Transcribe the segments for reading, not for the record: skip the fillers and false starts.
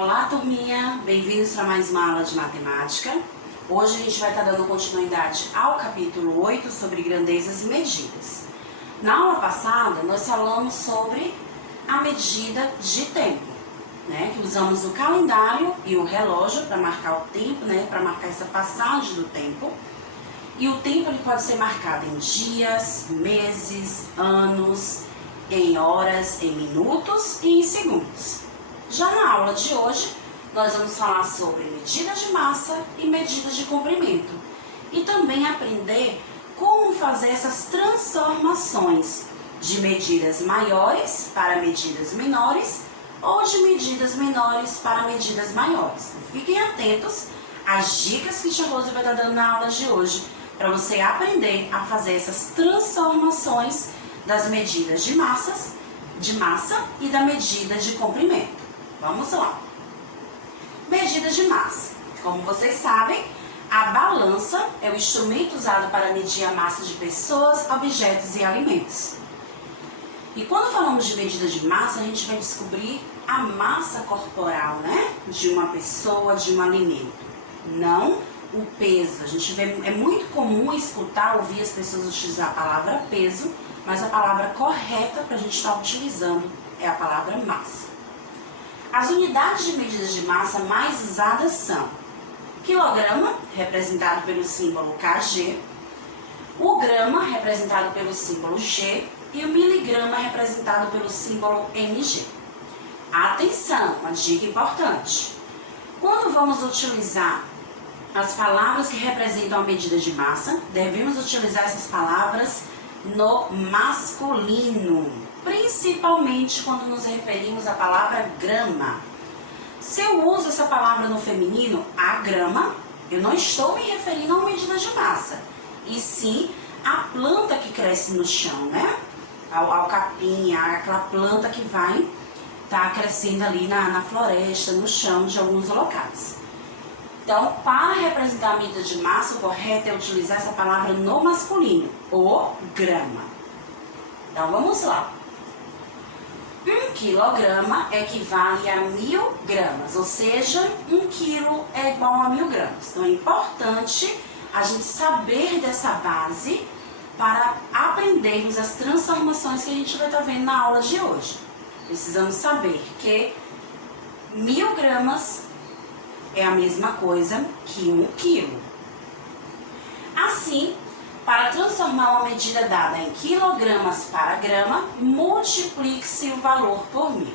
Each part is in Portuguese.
Olá, turminha! Bem-vindos para mais uma aula de matemática. Hoje a gente vai estar dando continuidade ao capítulo 8 sobre grandezas e medidas. Na aula passada, nós falamos sobre a medida de tempo, né? Que usamos o calendário e o relógio para marcar o tempo, né? Para marcar essa passagem do tempo. E o tempo ele pode ser marcado em dias, meses, anos, em horas, em minutos e em segundos. Já na aula de hoje, nós vamos falar sobre medidas de massa e medidas de comprimento. E também aprender como fazer essas transformações de medidas maiores para medidas menores ou de medidas menores para medidas maiores. Então, fiquem atentos às dicas que a Tia Rose vai estar dando na aula de hoje para você aprender a fazer essas transformações das medidas de massa e da medida de comprimento. Vamos lá. Medida de massa. Como vocês sabem, a balança é o instrumento usado para medir a massa de pessoas, objetos e alimentos. E quando falamos de medida de massa, a gente vai descobrir a massa corporal, né? De uma pessoa, de um alimento. Não o peso. A gente vê, é muito comum escutar, ouvir as pessoas utilizar a palavra peso, mas a palavra correta para a gente estar utilizando é a palavra massa. As unidades de medidas de massa mais usadas são quilograma, representado pelo símbolo kg, o grama, representado pelo símbolo g, e o miligrama, representado pelo símbolo mg. Atenção, uma dica importante. Quando vamos utilizar as palavras que representam a medida de massa, devemos utilizar essas palavras no masculino, principalmente quando nos referimos à palavra grama. Se eu uso essa palavra no feminino, a grama, eu não estou me referindo a uma medida de massa, e sim a planta que cresce no chão, né? Ao capim, aquela planta que vai estar crescendo ali na floresta, no chão de alguns locais. Então, para representar a medida de massa, o correto é utilizar essa palavra no masculino, o grama. Então, vamos lá. 1 quilograma equivale a 1000 gramas, ou seja, 1 quilo é igual a 1000 gramas. Então, é importante a gente saber dessa base para aprendermos as transformações que a gente vai estar vendo na aula de hoje. Precisamos saber que 1000 gramas é a mesma coisa que 1 quilo. Assim, para transformar uma medida dada em quilogramas para grama, multiplique-se o valor por 1000.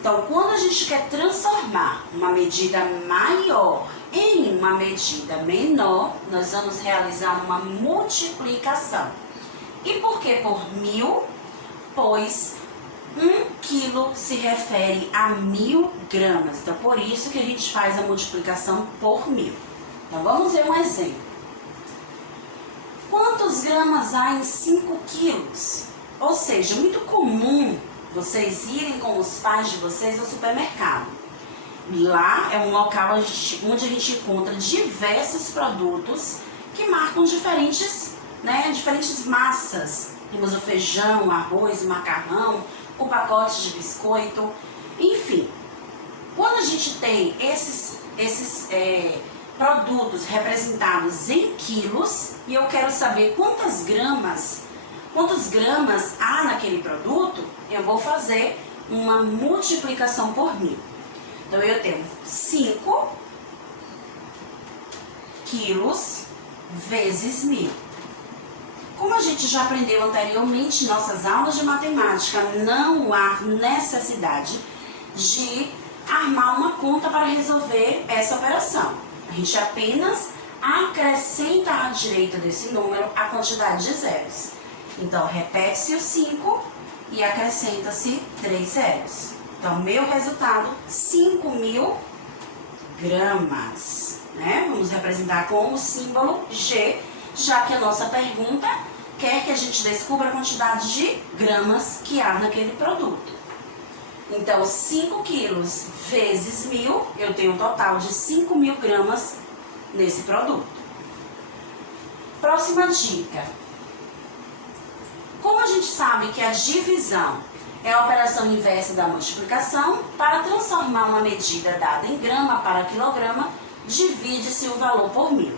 Então, quando a gente quer transformar uma medida maior em uma medida menor, nós vamos realizar uma multiplicação. E por que por 1000? Pois 1 quilo se refere a 1000 gramas. Então, por isso que a gente faz a multiplicação por 1000. Então, vamos ver um exemplo. Quantos gramas há em 5 quilos? Ou seja, é muito comum vocês irem com os pais de vocês ao supermercado. Lá é um local onde a gente encontra diversos produtos que marcam diferentes massas. Temos o feijão, o arroz, o macarrão, o pacote de biscoito, enfim. Quando a gente tem esses produtos representados em quilos e eu quero saber quantos gramas há naquele produto, eu vou fazer uma multiplicação por 1000. Então, eu tenho 5 quilos vezes 1000. Como a gente já aprendeu anteriormente em nossas aulas de matemática, não há necessidade de armar uma conta para resolver essa operação. A gente apenas acrescenta à direita desse número a quantidade de zeros. Então, repete-se o 5 e acrescenta-se 3 zeros. Então, meu resultado, 5.000 gramas. Né? Vamos representar com o símbolo G, já que a nossa pergunta quer que a gente descubra a quantidade de gramas que há naquele produto. Então, 5 quilos vezes 1000, eu tenho um total de 5.000 gramas nesse produto. Próxima dica. Como a gente sabe que a divisão É a operação inversa da multiplicação. Para transformar uma medida dada em grama para quilograma, divide-se o valor por 1000.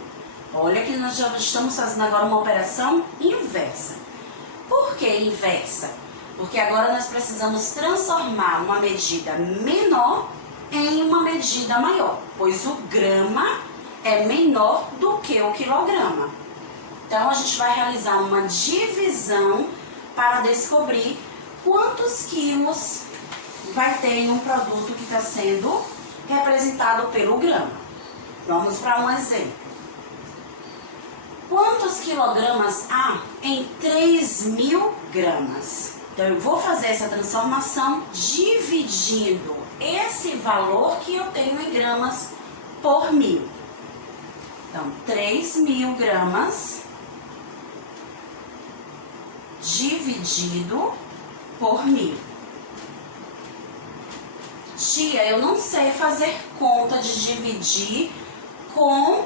Olha que nós já estamos fazendo agora uma operação inversa. Por que inversa? Porque agora nós precisamos transformar uma medida menor em uma medida maior, pois o grama é menor do que o quilograma. Então, a gente vai realizar uma divisão para descobrir quantos quilos vai ter em um produto que está sendo representado pelo grama. Vamos para um exemplo. Quantos quilogramas há em 3.000 gramas? Então, eu vou fazer essa transformação dividindo esse valor que eu tenho em gramas por 1000. Então, 3.000 gramas dividido por 1000. Tia, eu não sei fazer conta de dividir com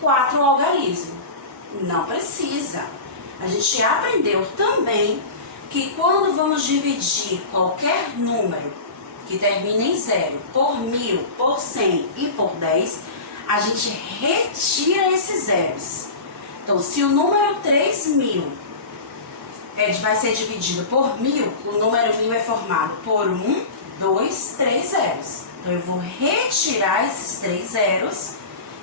4 algarismos. Não precisa. A gente aprendeu também que quando vamos dividir qualquer número que termina em 0 por 1000, por 100 e por 10, a gente retira esses zeros. Então, se o número 3.000 vai ser dividido por 1000, o número 1000 é formado por 1, 2, 3 zeros. Então, eu vou retirar esses 3 zeros,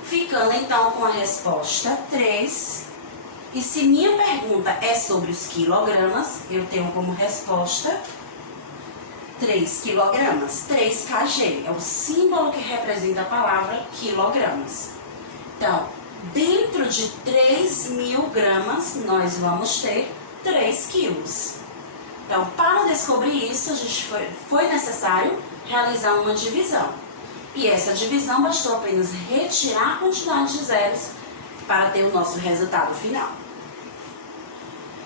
ficando então com a resposta 3. E se minha pergunta é sobre os quilogramas, eu tenho como resposta 3 quilogramas. 3 kg é o símbolo que representa a palavra quilogramas. Então, dentro de 3.000 gramas, nós vamos ter 3 quilos. Então, para descobrir isso, foi necessário realizar uma divisão. E essa divisão bastou apenas retirar a quantidade de zeros para ter o nosso resultado final.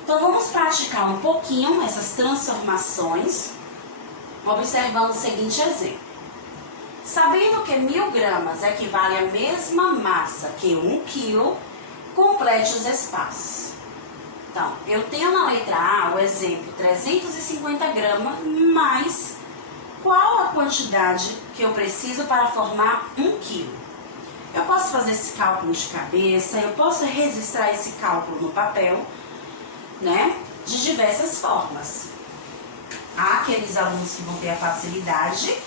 Então, vamos praticar um pouquinho essas transformações, observando o seguinte exemplo. Sabendo que 1000 gramas equivale à mesma massa que 1 quilo, complete os espaços. Então, eu tenho na letra A o exemplo 350 gramas, mais qual a quantidade que eu preciso para formar 1 quilo? Eu posso fazer esse cálculo de cabeça, eu posso registrar esse cálculo no papel, né? De diversas formas. Há aqueles alunos que vão ter a facilidade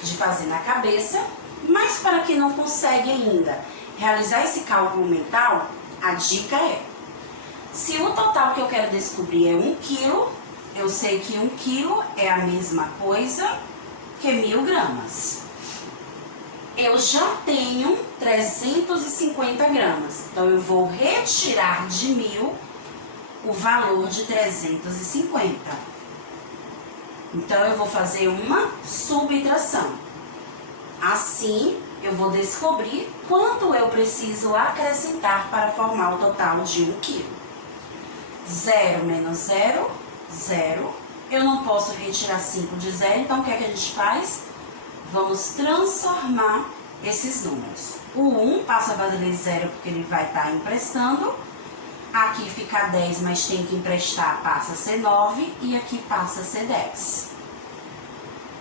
de fazer na cabeça, mas para quem não consegue ainda realizar esse cálculo mental, a dica é: se o total que eu quero descobrir é 1 quilo, eu sei que 1 quilo é a mesma coisa que 1000 gramas. Eu já tenho 350 gramas, então eu vou retirar de 1000 o valor de 350. Então, eu vou fazer uma subtração. Assim, eu vou descobrir quanto eu preciso acrescentar para formar o total de 1 quilo. 0 menos 0, 0. Eu não posso retirar 5 de 0, então o que é que a gente faz? Vamos transformar esses números. O 1 passa a valer 0 porque ele vai estar emprestando. Aqui fica 10, mas tem que emprestar, passa a ser 9. E aqui passa a ser 10.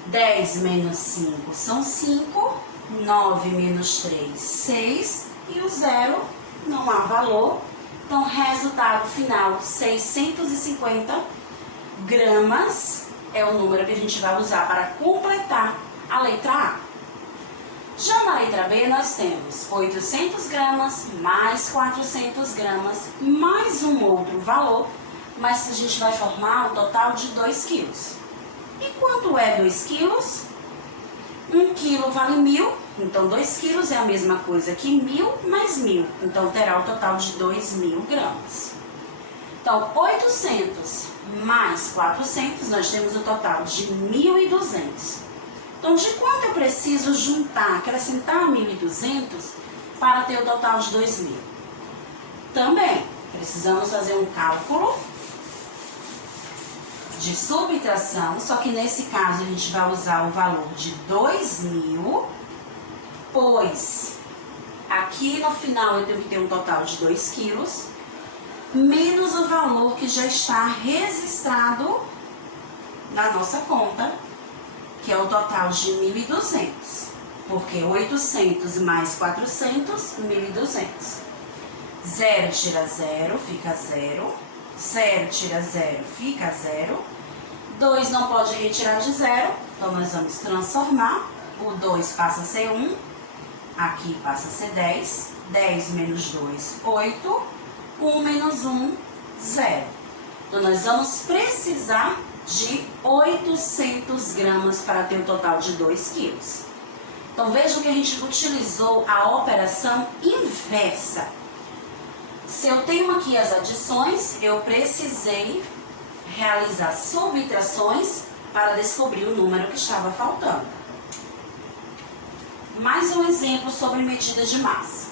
10 menos 5 são 5. 9 menos 3, 6. E o 0 não há valor. Então, resultado final, 650 gramas é o número que a gente vai usar para completar a letra A. Já na letra B, nós temos 800 gramas mais 400 gramas mais um outro valor, mas a gente vai formar um total de 2 quilos. E quanto é 2 quilos? 1 quilo vale 1000, então 2 quilos é a mesma coisa que 1000 mais 1000, então terá o total de 2000 gramas. Então, 800 mais 400, nós temos o total de 1200. Então, de quanto eu preciso juntar, acrescentar 1.200 para ter o total de 2.000? Também precisamos fazer um cálculo de subtração, só que nesse caso a gente vai usar o valor de 2.000, pois aqui no final eu tenho que ter um total de 2 quilos, menos o valor que já está registrado na nossa conta, que é o total de 1.200. Porque 800 mais 400, 1.200. 0 tira 0, fica 0. 0 tira 0, fica 0. 2 não pode retirar de 0, então nós vamos transformar. O 2 passa a ser 1, aqui passa a ser 10. 10 menos 2, 8. 1 menos 1, 0. Então nós vamos precisar de 800 gramas para ter o total de 2 quilos. Então vejam que a gente utilizou a operação inversa. Se eu tenho aqui as adições, eu precisei realizar subtrações para descobrir o número que estava faltando. Mais um exemplo sobre medida de massa.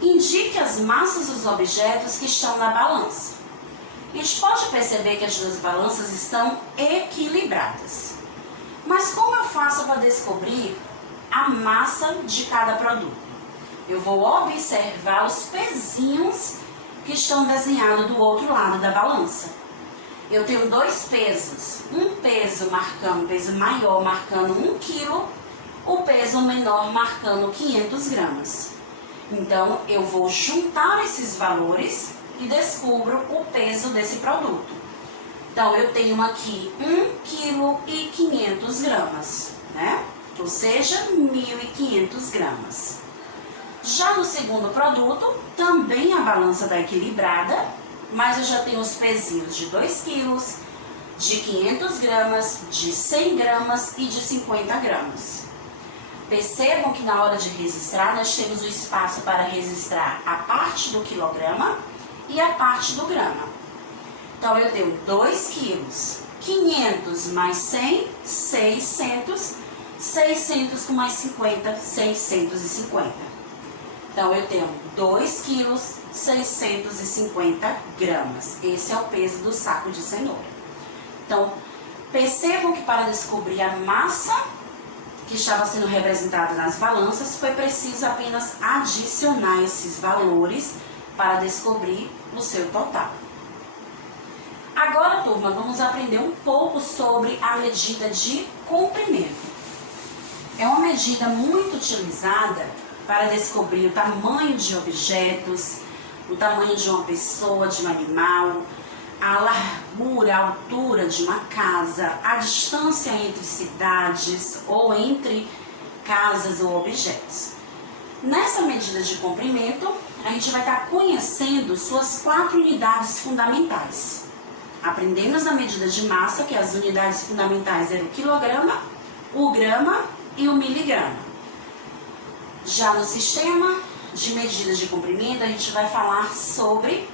Indique as massas dos objetos que estão na balança. A gente pode perceber que as duas balanças estão equilibradas. Mas como eu faço para descobrir a massa de cada produto? Eu vou observar os pezinhos que estão desenhados do outro lado da balança. Eu tenho dois pesos, um peso marcando, peso maior marcando 1 kg, o peso menor marcando 500 gramas. Então, eu vou juntar esses valores e descubro o peso desse produto. Então, eu tenho aqui 1 kg e 500 gramas, né? Ou seja, 1.500 gramas. Já no segundo produto, também a balança está equilibrada, mas eu já tenho os pezinhos de 2 quilos, de 500 gramas, de 100 gramas e de 50 gramas. Percebam que na hora de registrar, nós temos o espaço para registrar a parte do quilograma e a parte do grama. Então, eu tenho 2 quilos, 500 mais 100, 600, 600 com mais 50, 650. Então, eu tenho 2 quilos, 650 gramas. Esse é o peso do saco de cenoura. Então, percebam que para descobrir a massa que estava sendo representada nas balanças, foi preciso apenas adicionar esses valores para descobrir o seu total. Agora, turma, vamos aprender um pouco sobre a medida de comprimento. É uma medida muito utilizada para descobrir o tamanho de objetos, o tamanho de uma pessoa, de um animal, a largura, a altura de uma casa, a distância entre cidades ou entre casas ou objetos. Nessa medida de comprimento, a gente vai estar conhecendo suas 4 unidades fundamentais. Aprendemos na medida de massa que as unidades fundamentais eram o quilograma, o grama e o miligrama. Já no sistema de medida de comprimento, a gente vai falar sobre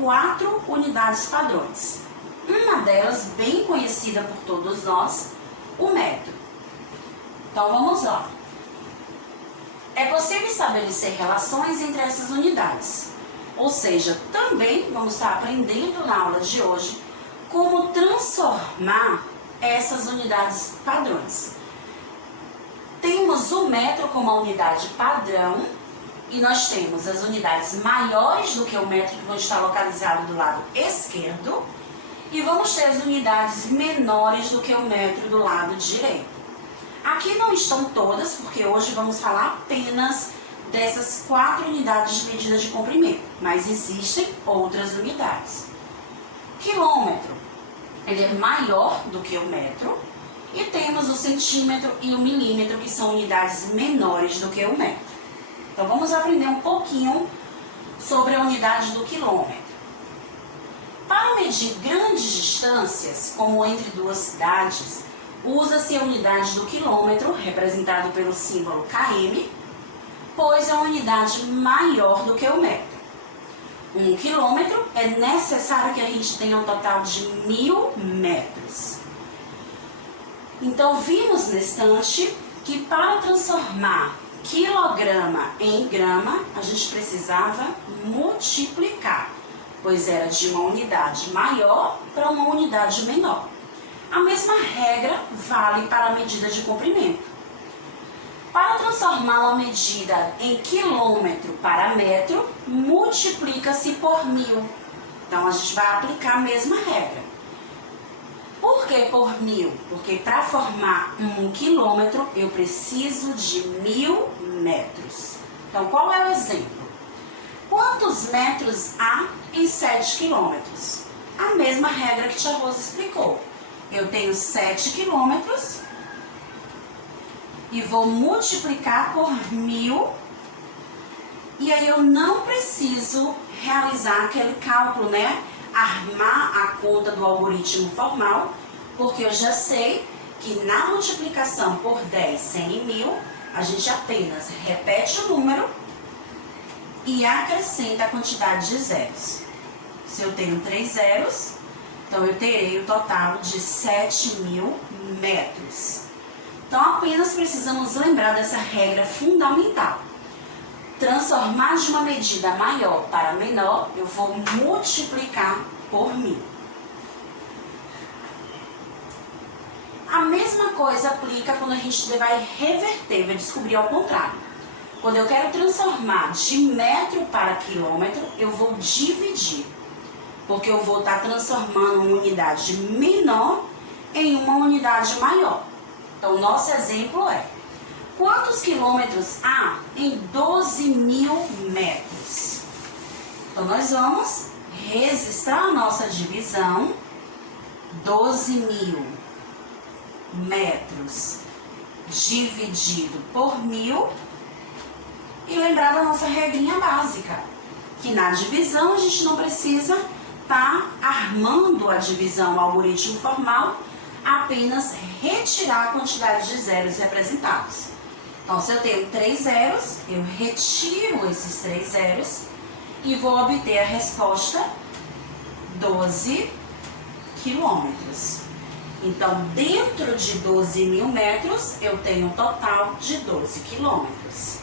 4 unidades padrões. Uma delas, bem conhecida por todos nós, o metro. Então, vamos lá. É possível estabelecer relações entre essas unidades. Ou seja, também vamos estar aprendendo na aula de hoje como transformar essas unidades padrões. Temos o metro como a unidade padrão e nós temos as unidades maiores do que o metro que vão estar localizadas do lado esquerdo e vamos ter as unidades menores do que o metro do lado direito. Aqui não estão todas, porque hoje vamos falar apenas dessas 4 unidades de medida de comprimento, mas existem outras unidades. Quilômetro, ele é maior do que o metro, e temos o centímetro e o milímetro, que são unidades menores do que o metro. Então, vamos aprender um pouquinho sobre a unidade do quilômetro. Para medir grandes distâncias, como entre duas cidades, usa-se a unidade do quilômetro, representado pelo símbolo km, pois é uma unidade maior do que o metro. 1 quilômetro é necessário que a gente tenha um total de 1.000 metros. Então, vimos na estante que para transformar quilograma em grama, a gente precisava multiplicar, pois era de uma unidade maior para uma unidade menor. A mesma regra vale para a medida de comprimento. Para transformar uma medida em quilômetro para metro, multiplica-se por 1.000. Então, a gente vai aplicar a mesma regra. Por que por 1000? Porque para formar 1 quilômetro eu preciso de 1000 metros. Então, qual é o exemplo? Quantos metros há em 7 quilômetros? A mesma regra que Tia Rosa explicou. Eu tenho 7 quilômetros e vou multiplicar por 1000. E aí eu não preciso realizar aquele cálculo, né? Armar a conta do algoritmo formal, porque eu já sei que na multiplicação por 10, 100 e 1000, a gente apenas repete o número e acrescenta a quantidade de zeros. Se eu tenho 3 zeros, então eu terei o total de 7.000 metros. Então apenas precisamos lembrar dessa regra fundamental. Transformar de uma medida maior para menor, eu vou multiplicar por 1000. A mesma coisa aplica quando a gente vai reverter, vai descobrir ao contrário. Quando eu quero transformar de metro para quilômetro, eu vou dividir. Porque eu vou estar transformando uma unidade menor em uma unidade maior. Então, o nosso exemplo é: quantos quilômetros há em 12.000 metros? Então, nós vamos registrar a nossa divisão. 12.000 metros dividido por 1000. E lembrar da nossa regrinha básica, que na divisão a gente não precisa estar armando a divisão ao algoritmo formal, apenas retirar a quantidade de zeros representados. Então, se eu tenho 3 zeros, eu retiro esses 3 zeros e vou obter a resposta 12 quilômetros. Então, dentro de 12.000 metros, eu tenho um total de 12 quilômetros.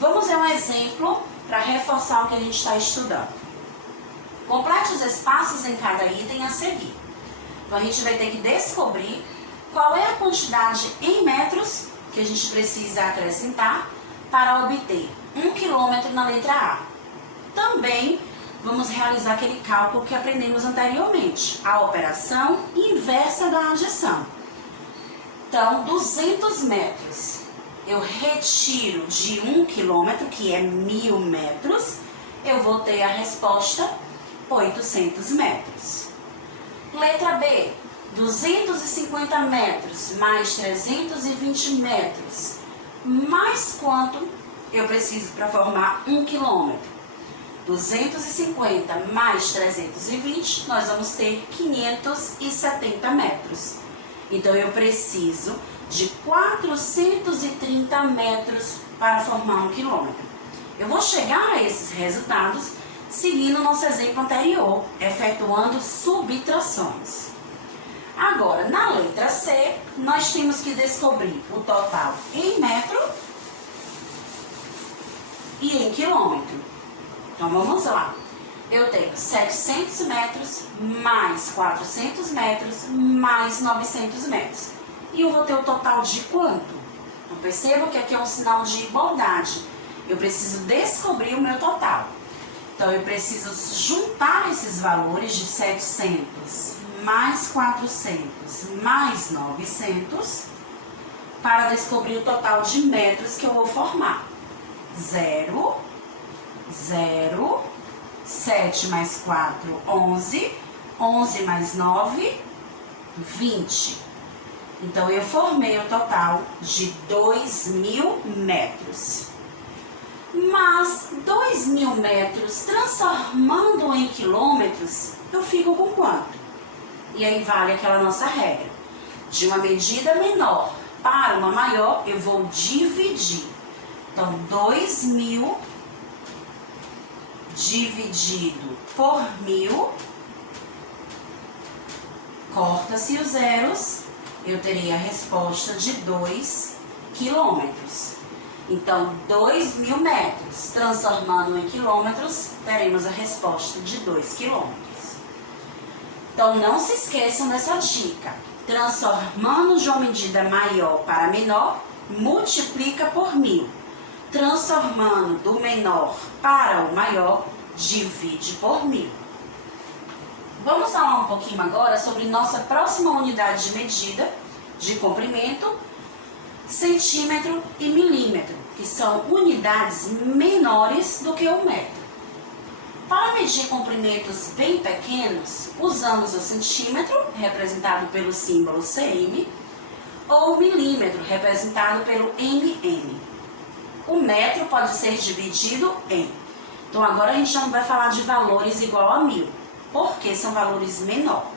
Vamos ver um exemplo para reforçar o que a gente está estudando. Complete os espaços em cada item a seguir. Então, a gente vai ter que descobrir qual é a quantidade em metros que a gente precisa acrescentar para obter 1 quilômetro na letra A. Também vamos realizar aquele cálculo que aprendemos anteriormente, a operação inversa da adição. Então, 200 metros, eu retiro de 1 quilômetro, que é 1000 metros, eu vou ter a resposta 800 metros. Letra B, 250 metros mais 320 metros, mais quanto eu preciso para formar 1 quilômetro? 250 mais 320, nós vamos ter 570 metros. Então, eu preciso de 430 metros para formar 1 quilômetro. Eu vou chegar a esses resultados seguindo o nosso exemplo anterior, efetuando subtrações. Agora, na letra C, nós temos que descobrir o total em metro e em quilômetro. Então, vamos lá. Eu tenho 700 metros mais 400 metros mais 900 metros. E eu vou ter o total de quanto? Então, percebam que aqui é um sinal de igualdade. Eu preciso descobrir o meu total. Então, eu preciso juntar esses valores de 700 mais 400 mais 900 para descobrir o total de metros que eu vou formar. 0, 0, 7 mais 4, 11, 11 mais 9, 20. Então, eu formei o total de 2.000 metros. Mas 2.000 metros, transformando em quilômetros, eu fico com quanto? E aí vale aquela nossa regra. De uma medida menor para uma maior, eu vou dividir. Então, 2.000 dividido por 1000, corta-se os zeros, eu terei a resposta de 2 quilômetros. Então, 2.000 metros, transformando em quilômetros, teremos a resposta de 2 quilômetros. Então, não se esqueçam dessa dica. Transformando de uma medida maior para menor, multiplica por 1000. Transformando do menor para o maior, divide por 1000. Vamos falar um pouquinho agora sobre nossa próxima unidade de medida de comprimento, centímetro e milímetro, que são unidades menores do que 1 metro. Para medir comprimentos bem pequenos, usamos o centímetro, representado pelo símbolo cm, ou o milímetro, representado pelo mm. O metro pode ser dividido em. Então agora a gente já não vai falar de valores igual a 1000, porque são valores menores.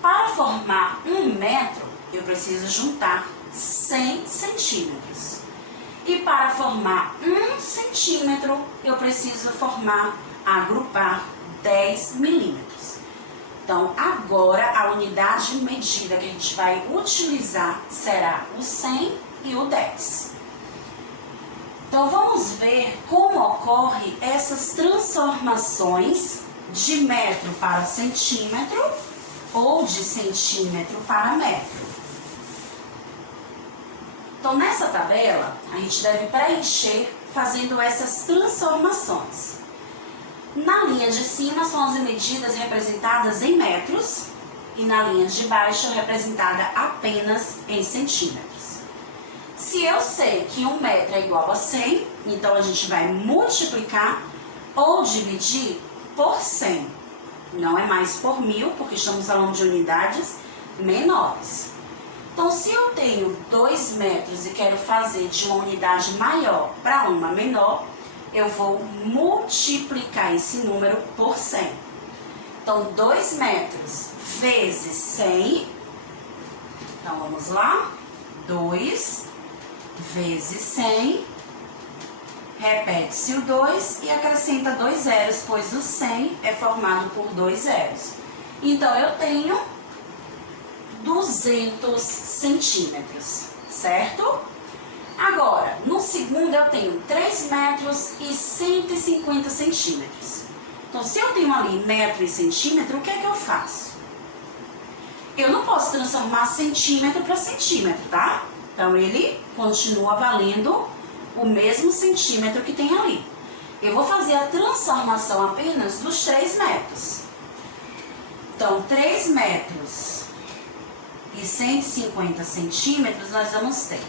Para formar 1 metro, eu preciso juntar 100 centímetros. E para formar 1 centímetro, eu preciso agrupar 10 milímetros. Então, agora a unidade de medida que a gente vai utilizar será o 100 e o 10. Então, vamos ver como ocorrem essas transformações de metro para centímetro ou de centímetro para metro. Então, nessa tabela, a gente deve preencher fazendo essas transformações. Na linha de cima são as medidas representadas em metros e na linha de baixo representada apenas em centímetros. Se eu sei que 1 metro é igual a 100, então a gente vai multiplicar ou dividir por 100. Não é mais por 1000, porque estamos falando de unidades menores. Então, se eu tenho 2 metros e quero fazer de uma unidade maior para uma menor, eu vou multiplicar esse número por 100. Então, 2 metros vezes 100. Então, vamos lá. 2 vezes 100. Repete-se o 2 e acrescenta 2 zeros, pois o 100 é formado por 2 zeros. Então, eu tenho 200 centímetros, certo? Agora, no segundo eu tenho 3 metros e 150 centímetros. Então, se eu tenho ali metro e centímetro, o que é que eu faço? Eu não posso transformar centímetro para centímetro, tá? Então, ele continua valendo o mesmo centímetro que tem ali. Eu vou fazer a transformação apenas dos 3 metros. Então, 3 metros e 150 centímetros, nós vamos ter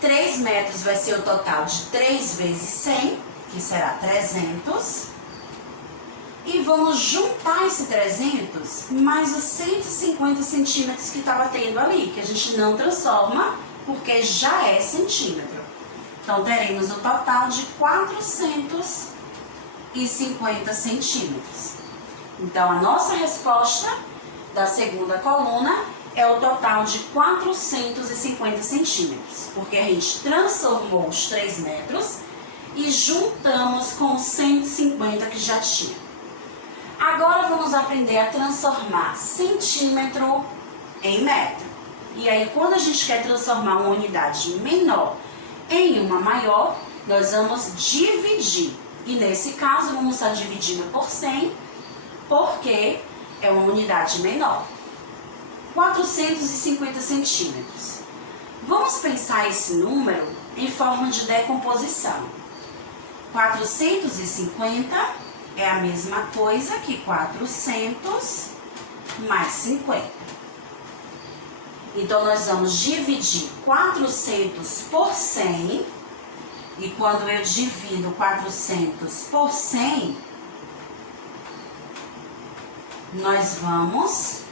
3 metros vai ser o total de 3 vezes 100, que será 300. E vamos juntar esse 300 mais os 150 centímetros que estava tendo ali, que a gente não transforma, porque já é centímetro. Então, teremos o total de 450 centímetros. Então, a nossa resposta da segunda coluna é o total de 450 centímetros, porque a gente transformou os 3 metros e juntamos com os 150 que já tinha. Agora vamos aprender a transformar centímetro em metro. E aí, quando a gente quer transformar uma unidade menor em uma maior, nós vamos dividir. E nesse caso, vamos estar dividindo por 100, porque é uma unidade menor. 450 centímetros. Vamos pensar esse número em forma de decomposição. 450 é a mesma coisa que 400 mais 50. Então, nós vamos dividir 400 por 100. E quando eu divido 400 por 100, nós vamos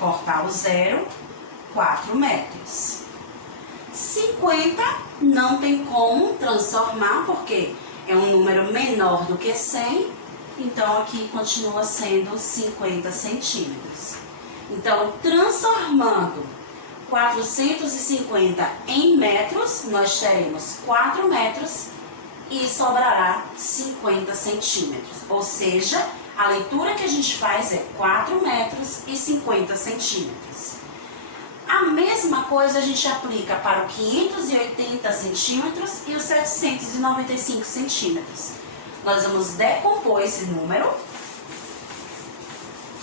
cortar o zero, 4 metros. 50 não tem como transformar, porque é um número menor do que 100, então aqui continua sendo 50 centímetros. Então, transformando 450 em metros, nós teremos 4 metros e sobrará 50 centímetros, ou seja, a leitura que a gente faz é 4 metros e 50 centímetros. A mesma coisa a gente aplica para o 580 centímetros e os 795 centímetros. Nós vamos decompor esse número.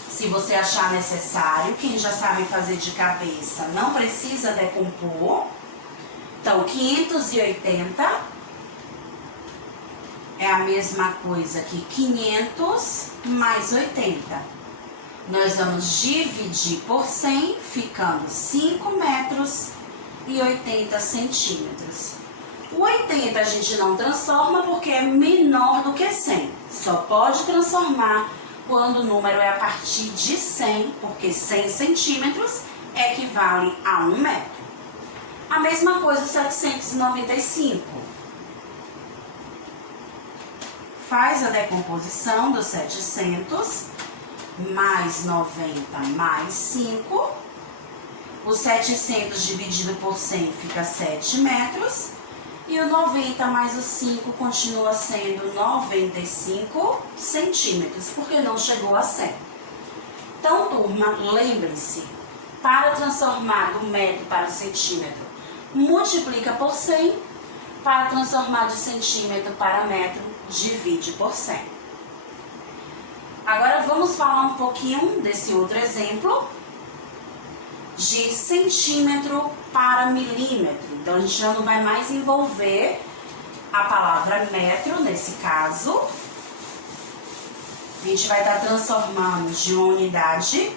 Se você achar necessário, quem já sabe fazer de cabeça não precisa decompor. Então, 580 é a mesma coisa que 500 mais 80. Nós vamos dividir por 100, ficando 5 metros e 80 centímetros. O 80 a gente não transforma porque é menor do que 100. Só pode transformar quando o número é a partir de 100, porque 100 centímetros equivale a 1 metro. A mesma coisa o 795. Faz a decomposição do 700, mais 90 mais 5. O 700 dividido por 100 fica 7 metros. E o 90 mais o 5 continua sendo 95 centímetros, porque não chegou a 100. Então, turma, lembre-se, para transformar do metro para o centímetro, multiplica por 100. Para transformar de centímetro para metro, divide por 100. Agora vamos falar um pouquinho desse outro exemplo de centímetro para milímetro. Então a gente já não vai mais envolver a palavra metro nesse caso. A gente vai estar transformando de uma unidade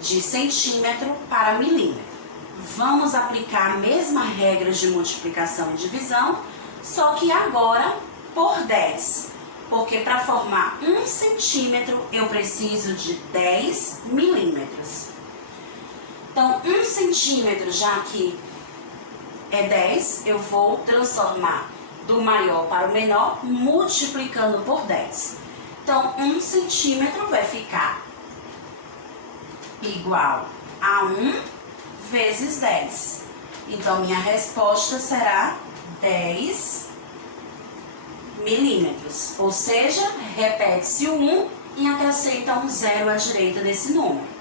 de centímetro para milímetro. Vamos aplicar a mesma regra de multiplicação e divisão, só que agora por 10. Porque para formar 1 centímetro eu preciso de 10 milímetros. Então, 1 centímetro, já que é 10, eu vou transformar do maior para o menor, multiplicando por 10. Então, 1 centímetro vai ficar igual a 1 vezes 10. Então, minha resposta será 10 milímetros. Ou seja, repete-se o 1 e acrescenta um zero à direita desse número.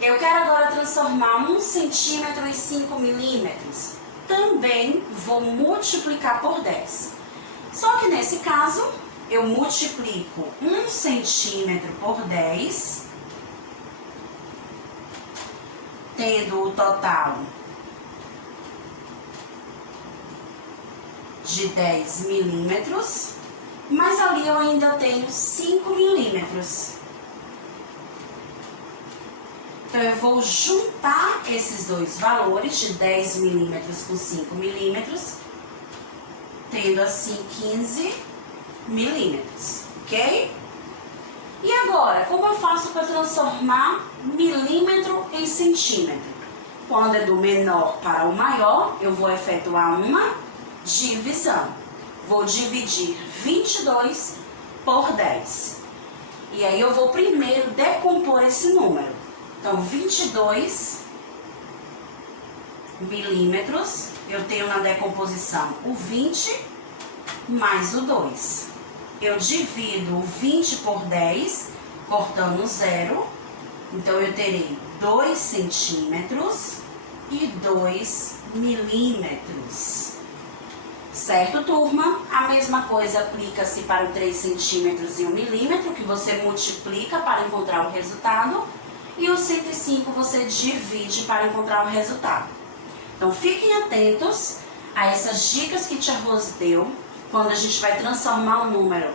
Eu quero agora transformar 1 centímetro em 5 milímetros. Também vou multiplicar por 10. Só que nesse caso, eu multiplico 1 centímetro por 10, tendo o total de 10 milímetros, mas ali eu ainda tenho 5 milímetros. Então, eu vou juntar esses dois valores de 10 milímetros com 5 milímetros, tendo assim 15 milímetros, ok? E agora, como eu faço para transformar milímetro em centímetro? Quando é do menor para o maior, eu vou efetuar uma divisão. Vou dividir 22 por 10. E aí eu vou primeiro decompor esse número. Então, 22 milímetros, eu tenho na decomposição o 20 mais o 2. Eu divido o 20 por 10, cortando o zero. Então, eu terei 2 centímetros e 2 milímetros. Certo, turma? A mesma coisa aplica-se para o 3 centímetros e 1 milímetro, que você multiplica para encontrar o resultado. E o 105 você divide para encontrar o resultado. Então, fiquem atentos a essas dicas que Tia Rose deu. Quando a gente vai transformar um número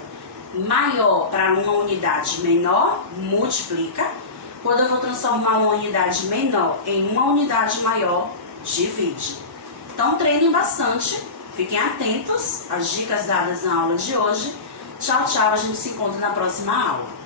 maior para uma unidade menor, multiplica. Quando eu vou transformar uma unidade menor em uma unidade maior, divide. Então, treinem bastante. Fiquem atentos às dicas dadas na aula de hoje. Tchau, tchau. A gente se encontra na próxima aula.